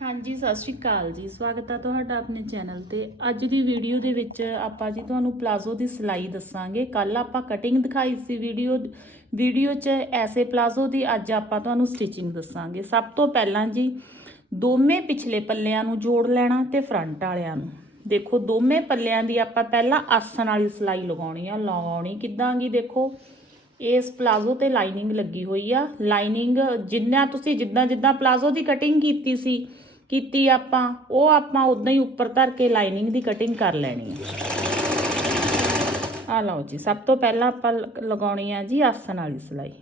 ਹਾਂਜੀ, ਸਤਿ ਸ਼੍ਰੀ ਅਕਾਲ ਜੀ। ਸਵਾਗਤ ਹੈ ਤੁਹਾਡਾ ਆਪਣੇ ਚੈਨਲ ਤੇ। ਅੱਜ ਦੀ ਵੀਡੀਓ ਦੇ ਵਿੱਚ ਆਪਾਂ ਜੀ ਤੁਹਾਨੂੰ ਪਲਾਜ਼ੋ ਦੀ ਸਿਲਾਈ ਦੱਸਾਂਗੇ। ਕੱਲ ਆਪਾਂ ਕਟਿੰਗ ਦਿਖਾਈ ਸੀ ਵੀਡੀਓ ਵੀਡੀਓ 'ਚ ਐਸੇ ਪਲਾਜ਼ੋ ਦੀ। ਅੱਜ ਆਪਾਂ ਤੁਹਾਨੂੰ ਸਟਿਚਿੰਗ ਦੱਸਾਂਗੇ। ਸਭ ਤੋਂ ਪਹਿਲਾਂ ਜੀ, ਦੋਵੇਂ ਪਿਛਲੇ ਪੱਲਿਆਂ ਨੂੰ ਜੋੜ ਲੈਣਾ ਤੇ ਫਰੰਟ ਵਾਲਿਆਂ ਨੂੰ। ਦੇਖੋ, ਦੋਵੇਂ ਪੱਲਿਆਂ ਦੀ ਆਪਾਂ ਪਹਿਲਾਂ ਆਸਣ ਵਾਲੀ ਸਿਲਾਈ ਲਗਾਉਣੀ ਆ। ਲਗਾਉਣੀ ਕਿੱਦਾਂ ਗੀ ਦੇਖੋ। ਇਸ ਪਲਾਜ਼ੋ ਤੇ ਲਾਈਨਿੰਗ ਲੱਗੀ ਹੋਈ ਆ। ਲਾਈਨਿੰਗ ਜਿੰਨਾ ਤੁਸੀਂ ਜਿੱਦਾਂ ਜਿੱਦਾਂ ਪਲਾਜ਼ੋ ਦੀ ਕਟਿੰਗ ਕੀਤੀ ਸੀ ਕੀਤੀ ਆਪਾਂ, ਉਹ ਆਪਾਂ ਉਦਾਂ ਹੀ ਉੱਪਰ ਧਰ ਕੇ ਲਾਈਨਿੰਗ ਦੀ ਕਟਿੰਗ ਕਰ ਲੈਣੀ ਆ। ਆ ਲਓ ਜੀ, ਸਭ ਤੋਂ ਪਹਿਲਾਂ ਆਪਾਂ ਲ- ਲਗਾਉਣੀ ਆ ਜੀ ਆਸਣ ਵਾਲੀ ਸਿਲਾਈ।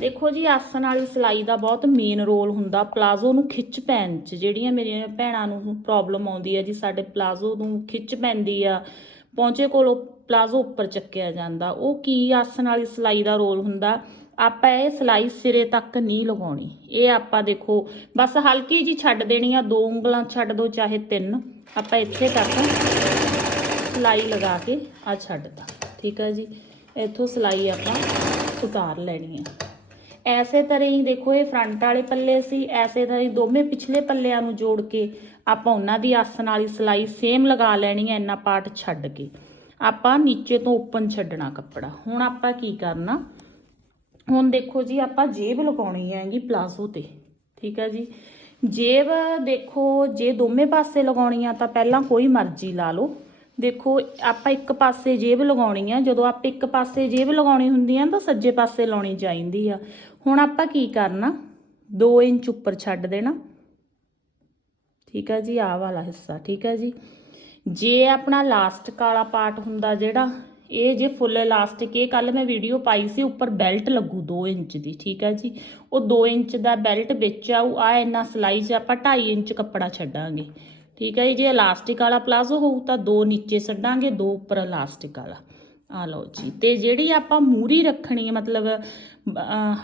ਦੇਖੋ ਜੀ, ਆਸਣ ਵਾਲੀ ਸਿਲਾਈ ਦਾ ਬਹੁਤ ਮੇਨ ਰੋਲ ਹੁੰਦਾ। ਪਲਾਜ਼ੋ ਨੂੰ ਖਿੱਚ ਪੈਣ 'ਚ, ਜਿਹੜੀਆਂ ਮੇਰੀਆਂ ਭੈਣਾਂ ਨੂੰ ਪ੍ਰੋਬਲਮ ਆਉਂਦੀ ਹੈ ਜੀ, ਸਾਡੇ ਪਲਾਜ਼ੋ ਨੂੰ ਖਿੱਚ ਪੈਂਦੀ ਆ। ਪਹੁੰਚੇ ਕੋਲੋਂ ਪਲਾਜ਼ੋ ਉੱਪਰ ਚੱਕਿਆ ਜਾਂਦਾ। ਉਹ ਕੀ ਆਸਣ ਵਾਲੀ ਸਿਲਾਈ ਦਾ ਰੋਲ ਹੁੰਦਾ? ਆਪਾਂ ਇਹ ਸਿਲਾਈ ਸਿਰੇ ਤੱਕ ਨਹੀਂ ਲਗਾਉਣੀ। ਇਹ ਆਪਾਂ ਦੇਖੋ, ਬਸ ਹਲਕੀ ਜੀ ਛੱਡ ਦੇਣੀ ਆ, ਦੋ ਉਂਗਲਾਂ ਛੱਡ ਦੋ, ਚਾਹੇ ਤਿੰਨ। ਆਪਾਂ ਇੱਥੇ ਤੱਕ ਸਿਲਾਈ ਲਗਾ ਕੇ ਆ ਛੱਡਦਾ ਠੀਕ ਆ ਜੀ? ਇੱਥੋਂ ਸਿਲਾਈ ਆਪਾਂ ਉਤਾਰ ਲੈਣੀ ਆ। ਐਸੇ ਤਰ੍ਹਾਂ ਹੀ ਦੇਖੋ, ਇਹ ਫਰੰਟ ਵਾਲੇ ਪੱਲੇ ਸੀ। ਐਸੇ ਤਰ੍ਹਾਂ ਹੀ ਦੋਵੇਂ ਪਿਛਲੇ ਪੱਲਿਆਂ ਨੂੰ ਜੋੜ ਕੇ ਆਪਾਂ ਉਹਨਾਂ ਦੀ ਆਸਣ ਵਾਲੀ ਸਿਲਾਈ ਸੇਮ ਲਗਾ ਲੈਣੀ ਹੈ ਇੰਨਾ ਪਾਰਟ ਛੱਡ ਕੇ। ਆਪਾਂ ਨੀਚੇ ਤੋਂ ਓਪਨ ਛੱਡਣਾ ਕੱਪੜਾ। ਹੁਣ ਆਪਾਂ ਕੀ ਕਰਨਾ? ਹੁਣ ਦੇਖੋ ਜੀ, ਆਪਾਂ ਜੇਬ ਲਗਾਉਣੀ ਹੈਗੀ ਪਲਾਜ਼ੋ ਤੇ। ਠੀਕ ਹੈ ਜੀ? ਜੇਬ ਦੇਖੋ, ਜੇ ਦੋਵੇਂ ਪਾਸੇ ਲਗਾਉਣੀ ਆ ਤਾਂ ਪਹਿਲਾਂ ਕੋਈ ਮਰਜ਼ੀ ਲਾ ਲਓ। ਦੇਖੋ, ਆਪਾਂ ਇੱਕ ਪਾਸੇ ਜੇਬ ਲਗਾਉਣੀ ਆ। ਜਦੋਂ ਆਪਾਂ ਇੱਕ ਪਾਸੇ ਜੇਬ ਲਗਾਉਣੀ ਹੁੰਦੀ ਆ ਤਾਂ ਸੱਜੇ ਪਾਸੇ ਲਾਉਣੀ ਚਾਹੀਦੀ ਆ। ਹੁਣ ਆਪਾਂ ਕੀ ਕਰਨਾ? 2 ਇੰਚ ਉੱਪਰ ਛੱਡ ਦੇਣਾ। ਠੀਕ ਹੈ ਜੀ? ਆਹ ਵਾਲਾ ਹਿੱਸਾ। ਠੀਕ ਹੈ ਜੀ? ਜੇ ਆਪਣਾ ਲਾਸਟਿਕ ਵਾਲਾ ਪਾਰਟ ਹੁੰਦਾ ਜਿਹੜਾ, ਇਹ ਜੇ ਫੁੱਲ ਇਲਾਸਟਿਕ ਇਹ ਕੱਲ ਮੈਂ ਵੀਡੀਓ ਪਾਈ ਸੀ, ਉੱਪਰ ਬੈਲਟ ਲੱਗੂ 2 ਇੰਚ ਦੀ, ਠੀਕ ਹੈ ਜੀ? ਉਹ 2 ਇੰਚ ਦਾ ਬੈਲਟ ਵਿੱਚ ਆਊ, ਆ ਇੰਨਾ ਸਲਾਈ 'ਚ ਆਪਾਂ 2.5 ਇੰਚ ਕੱਪੜਾ ਛੱਡਾਂਗੇ, ਠੀਕ ਹੈ ਜੀ? ਜੇ ਇਲਾਸਟਿਕ ਵਾਲਾ ਪਲਾਜ਼ੋ ਹੋਊ, ਤਾਂ ਦੋ ਨੀਚੇ ਛੱਡਾਂਗੇ, ਦੋ ਉੱਪਰ ਇਲਾਸਟਿਕ ਵਾਲਾ ਆ ਲਓ ਜੀ। ਤੇ ਜਿਹੜੀ ਆਪਾਂ ਮੂਰੀ ਰੱਖਣੀ ਹੈ, ਮਤਲਬ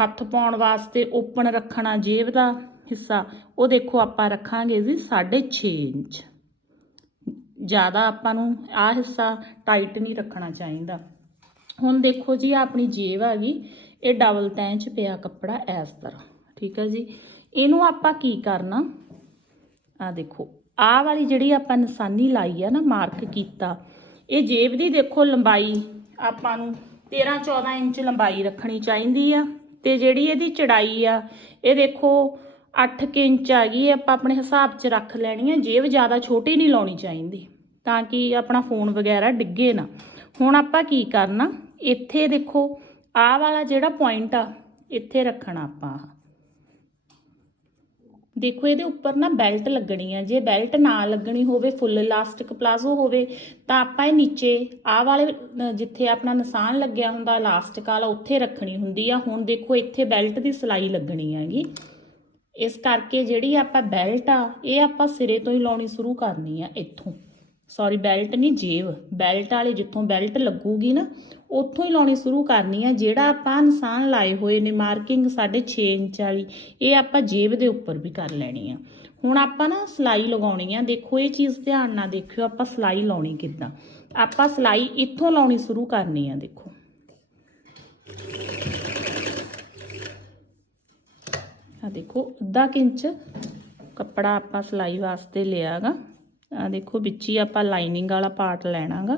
ਹੱਥ ਪਾਉਣ ਵਾਸਤੇ ਓਪਨ ਰੱਖਣਾ ਜੇਬ ਦਾ ਹਿੱਸਾ, ਉਹ ਦੇਖੋ ਆਪਾਂ ਰੱਖਾਂਗੇ ਜੀ 6.5 ਇੰਚ। ਜ਼ਿਆਦਾ ਆਪਾਂ ਨੂੰ ਆਹ ਹਿੱਸਾ ਟਾਈਟ ਨਹੀਂ ਰੱਖਣਾ ਚਾਹੀਦਾ। ਹੁਣ ਦੇਖੋ ਜੀ, ਆਹ ਆਪਣੀ ਜੇਬ ਆ ਗਈ, ਇਹ ਡਬਲ ਤੈਂ ਚ ਪਿਆ ਕੱਪੜਾ ਇਸ ਤਰ੍ਹਾਂ, ਠੀਕ ਹੈ ਜੀ। ਇਹਨੂੰ ਆਪਾਂ ਕੀ ਕਰਨਾ? ਆ ਦੇਖੋ, ਆਹ ਵਾਲੀ ਜਿਹੜੀ ਆਪਾਂ ਨਿਸ਼ਾਨੀ ਲਾਈ ਆ ਨਾ ਮਾਰਕ ਕੀਤਾ, ਇਹ ਜੇਬ ਦੀ ਦੇਖੋ ਲੰਬਾਈ, ਆਪਾਂ ਨੂੰ 13 14 ਇੰਚ ਲੰਬਾਈ ਰੱਖਣੀ ਚਾਹੀਦੀ ਆ, ਤੇ ਜਿਹੜੀ ਇਹਦੀ ਚੜਾਈ ਆ, ਇਹ ਦੇਖੋ 8 ਕੁ ਇੰਚ ਆ ਗਈ ਆਪਾਂ ਆਪਣੇ ਹਿਸਾਬ 'ਚ ਰੱਖ ਲੈਣੀ ਆ, ਜੇਬ ਜ਼ਿਆਦਾ ਛੋਟੀ ਨਹੀਂ ਲਾਉਣੀ ਚਾਹੀਦੀ, ਤਾਂ ਕਿ ਆਪਣਾ ਫੋਨ ਵਗੈਰਾ ਡਿੱਗੇ ਨਾ। ਹੁਣ ਆਪਾਂ ਕੀ ਕਰਨਾ, ਇੱਥੇ ਦੇਖੋ, ਆਹ ਵਾਲਾ ਜਿਹੜਾ ਪੁਆਇੰਟ ਆ, ਇੱਥੇ ਰੱਖਣਾ ਆਪਾਂ ਦੇਖੋ, ਇਹਦੇ ਉੱਪਰ ਨਾ ਬੈਲਟ ਲੱਗਣੀ ਆ, ਜੇ ਬੈਲਟ ਨਾ ਲੱਗਣੀ ਹੋਵੇ, ਫੁੱਲ ਇਲਾਸਟਿਕ ਪਲਾਜ਼ੋ ਹੋਵੇ, ਤਾਂ ਆਪਾਂ ਇਹ ਨੀਚੇ ਆਹ ਵਾਲੇ, ਜਿੱਥੇ ਆਪਣਾ ਨਿਸ਼ਾਨ ਲੱਗਿਆ ਹੁੰਦਾ, ਇਲਾਸਟਿਕ ਵਾਲਾ, ਉੱਥੇ ਰੱਖਣੀ ਹੁੰਦੀ ਆ। ਹੁਣ ਦੇਖੋ, ਇੱਥੇ ਬੈਲਟ ਦੀ ਸਿਲਾਈ ਲੱਗਣੀ ਹੈਗੀ। ਇਸ ਕਰਕੇ ਜਿਹੜੀ ਆਪਾਂ ਬੈਲਟ ਆ, ਇਹ ਆਪਾਂ ਸਿਰੇ ਤੋਂ ਹੀ ਲਾਉਣੀ ਸ਼ੁਰੂ ਕਰਨੀ ਆ ਇੱਥੋਂ। ਸੌਰੀ ਬੈਲਟ ਨਹੀਂ, ਜੇਬ। ਬੈਲਟ ਵਾਲੀ ਜਿੱਥੋਂ ਬੈਲਟ ਲੱਗੂਗੀ ਨਾ, ਉੱਥੋਂ ਹੀ ਲਾਉਣੀ ਸ਼ੁਰੂ ਕਰਨੀ ਆ, ਜਿਹੜਾ ਆਪਾਂ ਨਿਸ਼ਾਨ ਲਾਏ ਹੋਏ ਨੇ ਮਾਰਕਿੰਗ 6.5 ਇੰਚ ਵਾਲੀ, ਇਹ ਆਪਾਂ ਜੇਬ ਦੇ ਉੱਪਰ ਵੀ ਕਰ ਲੈਣੀ ਆ। ਹੁਣ ਆਪਾਂ ਨਾ ਸਿਲਾਈ ਲਗਾਉਣੀ ਆ, ਦੇਖੋ ਇਹ ਚੀਜ਼ ਧਿਆਨ ਨਾਲ ਦੇਖਿਓ, ਆਪਾਂ ਸਿਲਾਈ ਲਾਉਣੀ ਕਿੱਦਾਂ। ਆਪਾਂ ਸਿਲਾਈ ਇੱਥੋਂ ਲਾਉਣੀ ਸ਼ੁਰੂ ਕਰਨੀ ਆ, ਦੇਖੋ। ਆ ਦੇਖੋ, ਅੱਧਾ ਕੁ ਇੰਚ ਕੱਪੜਾ ਆਪਾਂ ਸਿਲਾਈ ਵਾਸਤੇ ਲਿਆਗਾ। ਆ ਦੇਖੋ, ਵਿੱਚ ਹੀ ਆਪਾਂ ਲਾਈਨਿੰਗ ਵਾਲਾ ਪਾਰਟ ਲੈਣਾਗਾ।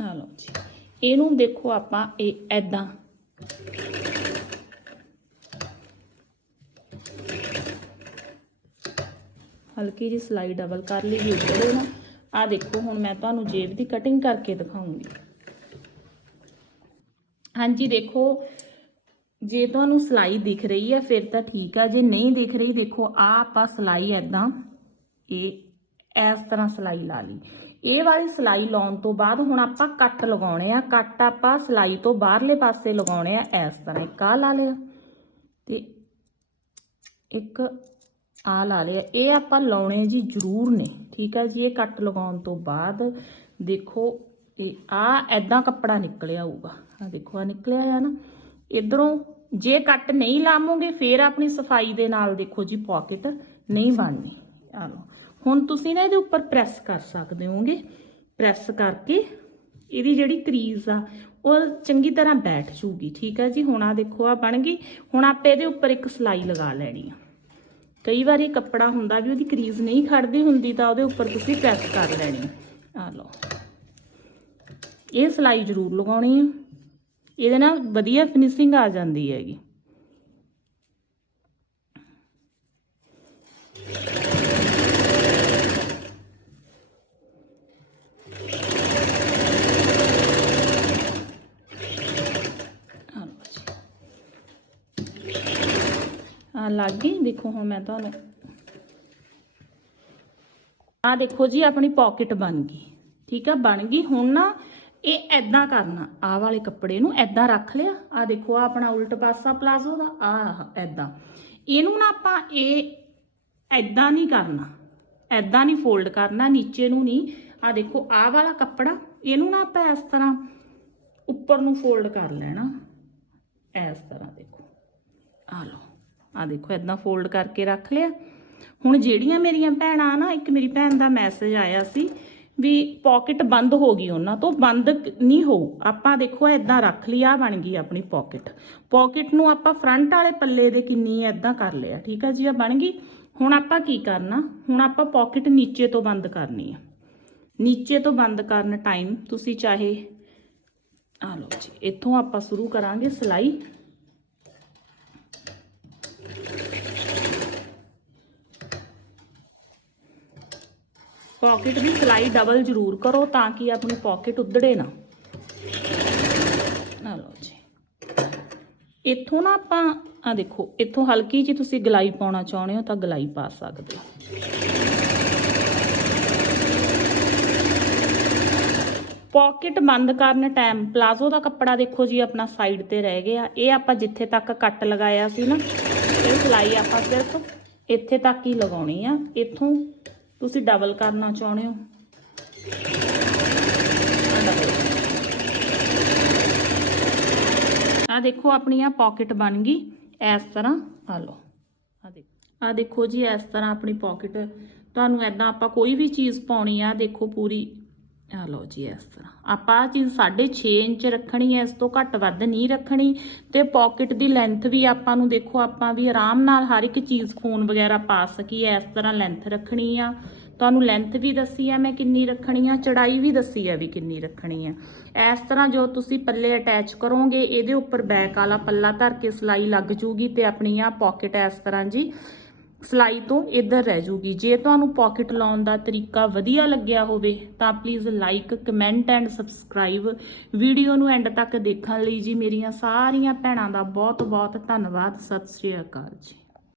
ਆ ਲਓ ਜੀ। ਇਹਨੂੰ ਦੇਖੋ ਆਪਾਂ, ਇਹ ਐਦਾਂ ਹਲਕੀ ਜਿਹੀ ਸਲਾਈ ਡਬਲ ਕਰ ਲਈ, ਵੀ ਉੱਪਰੋਂ ਨਾ ਆ ਦੇਖੋ, ਹੁਣ ਮੈਂ ਤੁਹਾਨੂੰ ਜੇਬ ਦੀ ਕਟਿੰਗ ਕਰਕੇ ਦਿਖਾਉਂਗੀ। ਹਾਂਜੀ, ਦੇਖੋ, ਜੇ ਤੁਹਾਨੂੰ ਸਲਾਈ ਦਿਖ ਰਹੀ ਹੈ ਫਿਰ ਤਾਂ ਠੀਕ ਆ। ਜੇ ਨਹੀਂ ਦਿਖ ਰਹੀ, ਦੇਖੋ ਆ ਆਪਾਂ ਸਲਾਈ ਐਦਾਂ ਇਹ, ਇਸ ਤਰ੍ਹਾਂ ਸਲਾਈ ਲਾ ਲਈ। ਇਹ ਵਾਲੀ ਸਲਾਈ ਲਾਉਣ ਤੋਂ ਬਾਅਦ ਹੁਣ ਆਪਾਂ ਕੱਟ ਲਗਾਉਣੇ ਆ। ਕੱਟ ਆਪਾਂ ਸਲਾਈ ਤੋਂ ਬਾਹਰਲੇ ਪਾਸੇ ਲਗਾਉਣੇ ਆ, ਇਸ ਤਰ੍ਹਾਂ ਇੱਕ ਆਹ ਲਾ ਲਿਆ। ਤੇ ਇੱਕ ਆ ਲਾ ਲਿਆ। ਇਹ ਆਪਾਂ ਲਾਉਣੇ ਜੀ ਜ਼ਰੂਰ ਨੇ, ਠੀਕ ਆ ਜੀ? ਇਹ ਕੱਟ ਲਗਾਉਣ ਤੋਂ ਬਾਅਦ ਦੇਖੋ, ਇਹ ਆ ਐਦਾਂ ਕੱਪੜਾ ਨਿਕਲਿਆ ਹੋਊਗਾ। ਆ ਦੇਖੋ, ਆ ਨਿਕਲਿਆ ਆ ਨਾ। ਇਧਰੋਂ ਜੇ ਕੱਟ ਨਹੀਂ ਲਾਵੋਗੇ, ਫੇਰ ਆਪਣੀ ਸਫ਼ਾਈ ਦੇ ਨਾਲ ਦੇਖੋ ਜੀ ਪਾਕਟ ਨਹੀਂ ਬਣਨੀ। ਆ ਲਓ ਹੁਣ ਤੁਸੀਂ ਨਾ ਇਹਦੇ ਉੱਪਰ ਪ੍ਰੈਸ ਕਰ ਸਕਦੇ ਹੋਗੇ ਪ੍ਰੈਸ ਕਰਕੇ ਇਹਦੀ ਜਿਹੜੀ ਕਰੀਜ਼ ਆ, ਉਹ ਚੰਗੀ ਤਰ੍ਹਾਂ ਬੈਠ ਜੂਗੀ, ਠੀਕ ਹੈ ਜੀ? ਹੁਣ ਆ ਦੇਖੋ ਆ ਬਣ ਗਈ। ਹੁਣ ਆਪਾਂ ਇਹਦੇ ਉੱਪਰ ਇੱਕ ਸਲਾਈ ਲਗਾ ਲੈਣੀ ਆ। ਕਈ ਵਾਰੀ ਕੱਪੜਾ ਹੁੰਦਾ ਵੀ ਉਹਦੀ ਕਰੀਜ਼ ਨਹੀਂ ਖੜਦੀ ਹੁੰਦੀ ਤਾਂ ਉਹਦੇ ਉੱਪਰ ਤੁਸੀਂ ਪ੍ਰੈਸ ਕਰ ਲੈਣੀ ਆ ਲਓ। ਇਹ ਸਲਾਈ ਜ਼ਰੂਰ ਲਗਾਉਣੀ ਆ ਇਹਦੇ ਨਾਲ ਵਧੀਆ ਫਿਨਿਸ਼ਿੰਗ ਆ ਜਾਂਦੀ ਹੈਗੀ। ਆ ਲੱਗ ਗਈ। ਦੇਖੋ ਹੁਣ ਮੈਂ ਤੁਹਾਨੂੰ। ਆ ਦੇਖੋ ਜੀ, ਆਪਣੀ ਪਾਕਟ ਬਣ ਗਈ। ਠੀਕ ਆ, ਬਣ ਗਈ। ਹੁਣ ਨਾ ਇਹ ਐਦਾਂ ਕਰਨਾ। ਆਹ ਵਾਲੇ ਕੱਪੜੇ ਨੂੰ ਐਦਾਂ ਰੱਖ ਲਿਆ। ਆ ਦੇਖੋ ਆ ਆਪਣਾ ਉਲਟ ਪਾਸਾ ਪਲਾਜ਼ੋ ਦਾ। ਆ ਐਦਾਂ ਇਹਨੂੰ ਨਾ ਆਪਾਂ ਇਹ ਐਦਾਂ ਨਹੀਂ ਕਰਨਾ। ਐਦਾਂ ਨਹੀਂ ਫੋਲਡ ਕਰਨਾ, ਨੀਚੇ ਨੂੰ ਨਹੀਂ। ਆ ਦੇਖੋ, ਆਹ ਵਾਲਾ ਕੱਪੜਾ, ਇਹਨੂੰ ਨਾ ਆਪਾਂ ਇਸ ਤਰ੍ਹਾਂ ਉੱਪਰ ਨੂੰ ਫੋਲਡ ਕਰ ਲੈਣਾ। ਇਸ ਤਰ੍ਹਾਂ ਦੇਖੋ। ਆ ਲਓ। ਆ ਦੇਖੋ ਇਦਾਂ ਫੋਲਡ ਕਰਕੇ ਰੱਖ ਲਿਆ। ਹੁਣ ਜਿਹੜੀਆਂ ਮੇਰੀਆਂ ਭੈਣਾਂ ਨਾ, ਇੱਕ ਮੇਰੀ ਭੈਣ ਦਾ ਮੈਸੇਜ ਆਇਆ ਸੀ ਵੀ ਪਾਕਟ ਬੰਦ ਹੋ ਗਈ ਉਹਨਾਂ ਤੋਂ, ਬੰਦ ਨਹੀਂ ਹੋਊ ਆਪਾਂ ਦੇਖੋ ਇਦਾਂ ਰੱਖ ਲਈ ਆ ਬਣ ਗਈ ਆਪਣੀ ਪਾਕਟ ਪਾਕਟ ਨੂੰ ਆਪਾਂ ਫਰੰਟ ਵਾਲੇ ਪੱਲੇ ਦੇ ਕਿੰਨੀ ਇਦਾਂ ਕਰ ਲਿਆ, ਠੀਕ ਆ ਜੀ ਆ ਬਣ ਗਈ। ਹੁਣ ਆਪਾਂ ਕੀ ਕਰਨਾ? ਹੁਣ ਆਪਾਂ ਪਾਕਟ ਨੀਚੇ ਤੋਂ ਬੰਦ ਕਰਨੀ ਆ। ਨੀਚੇ ਤੋਂ ਬੰਦ ਕਰਨ ਟਾਈਮ ਤੁਸੀਂ ਚਾਹੇ ਆ ਲਓ ਜੀ, ਇੱਥੋਂ ਆਪਾਂ ਸ਼ੁਰੂ ਕਰਾਂਗੇ ਸਿਲਾਈ। ਪਾਕਟ ਦੀ ਸਿਲਾਈ ਡਬਲ ਜ਼ਰੂਰ ਕਰੋ ਤਾਂ ਕਿ ਆਪਣੀ ਪਾਕਟ ਉਧੜੇ ਨਾ। ਆ ਲਓ ਜੀ। ਇੱਥੋਂ ਨਾ ਆਪਾਂ ਆ ਦੇਖੋ, ਇੱਥੋਂ ਹਲਕੀ ਜੀ ਤੁਸੀਂ ਗਲਾਈ ਪਾਉਣਾ ਚਾਹੁੰਦੇ ਹੋ ਤਾਂ ਗਲਾਈ ਪਾ ਸਕਦੇ ਹੋ। ਪਾਕਟ ਬੰਦ ਕਰਨ ਟਾਈਮ ਪਲਾਜ਼ੋ ਦਾ ਕੱਪੜਾ ਦੇਖੋ ਜੀ ਆਪਣਾ ਸਾਈਡ ਤੇ ਰਹਿ ਗਿਆ। ਇਹ ਆਪਾਂ ਜਿੱਥੇ ਤੱਕ ਕੱਟ ਲਗਾਇਆ ਸੀ ਨਾ, ਇਹ ਸਿਲਾਈ ਆਪਾਂ ਸਿਰਫ ਇੱਥੇ ਤੱਕ ਹੀ ਲਗਾਉਣੀ ਆ। ਇੱਥੋਂ ਤੁਸੀਂ ਡਬਲ ਕਰਨਾ ਚਾਹੁੰਦੇ ਹੋ? ਆ ਦੇਖੋ, ਆਪਣੀ ਆ ਪਾਕਟ ਬਣ ਗਈ। ਇਸ ਤਰ੍ਹਾਂ ਆ ਲਓ। ਆ ਦੇਖੋ। ਆ ਦੇਖੋ ਜੀ, ਇਸ ਤਰ੍ਹਾਂ ਆਪਣੀ ਪਾਕਟ ਤੁਹਾਨੂੰ ਐਦਾਂ ਆਪਾਂ ਕੋਈ ਵੀ ਚੀਜ਼ ਪਾਉਣੀ ਆ, ਦੇਖੋ ਪੂਰੀ। ਆ ਲਓ ਜੀ, ਇਸ ਤਰ੍ਹਾਂ। ਆਪਾਂ ਆ ਚੀਜ਼ 6.5 ਇੰਚ ਰੱਖਣੀ ਹੈ, ਇਸ ਤੋਂ ਘੱਟ ਵੱਧ ਨਹੀਂ ਰੱਖਣੀ। ਤੇ ਪਾਕਟ ਦੀ ਲੈਂਥ ਵੀ ਆਪਾਂ ਨੂੰ ਦੇਖੋ, ਆਪਾਂ ਵੀ ਆਰਾਮ ਨਾਲ ਹਰ ਇੱਕ ਚੀਜ਼ ਫੋਨ ਵਗੈਰਾ ਪਾ ਸਕੀਏ, ਇਸ ਤਰ੍ਹਾਂ ਲੈਂਥ ਰੱਖਣੀ ਆ। ਤੁਹਾਨੂੰ ਲੈਂਥ ਵੀ ਦੱਸੀ ਆ ਮੈਂ ਕਿੰਨੀ ਰੱਖਣੀ ਆ, ਚੜਾਈ ਵੀ ਦੱਸੀ ਆ ਵੀ ਕਿੰਨੀ ਰੱਖਣੀ ਆ। ਇਸ ਤਰ੍ਹਾਂ ਜੋ ਤੁਸੀਂ ਪੱਲੇ ਅਟੈਚ ਕਰੋਗੇ, ਇਹਦੇ ਉੱਪਰ ਬੈਕ ਵਾਲਾ ਪੱਲਾ ਧਰ ਕੇ ਸਿਲਾਈ ਲੱਗ ਜੂਗੀ ਤੇ ਆਪਣੀ ਆ ਪਾਕਟ ਇਸ ਤਰ੍ਹਾਂ ਜੀ। ਸਿਲਾਈ ਤੋਂ ਇੱਧਰ ਰਹਿ ਜੂਗੀ। ਜੇ ਤੁਹਾਨੂੰ ਪਾਕਟ ਲਾਉਣ ਦਾ ਤਰੀਕਾ ਵਧੀਆ ਲੱਗਿਆ ਹੋਵੇ, ਤਾਂ please like comment and subscribe video ਨੂੰ ਐਂਡ ਤੱਕ ਦੇਖਣ ਲਈ ਜੀ ਮੇਰੀਆਂ ਸਾਰੀਆਂ ਭੈਣਾਂ ਦਾ ਬਹੁਤ ਬਹੁਤ ਧੰਨਵਾਦ। ਸਤਿ ਸ਼੍ਰੀ ਅਕਾਲ ਜੀ।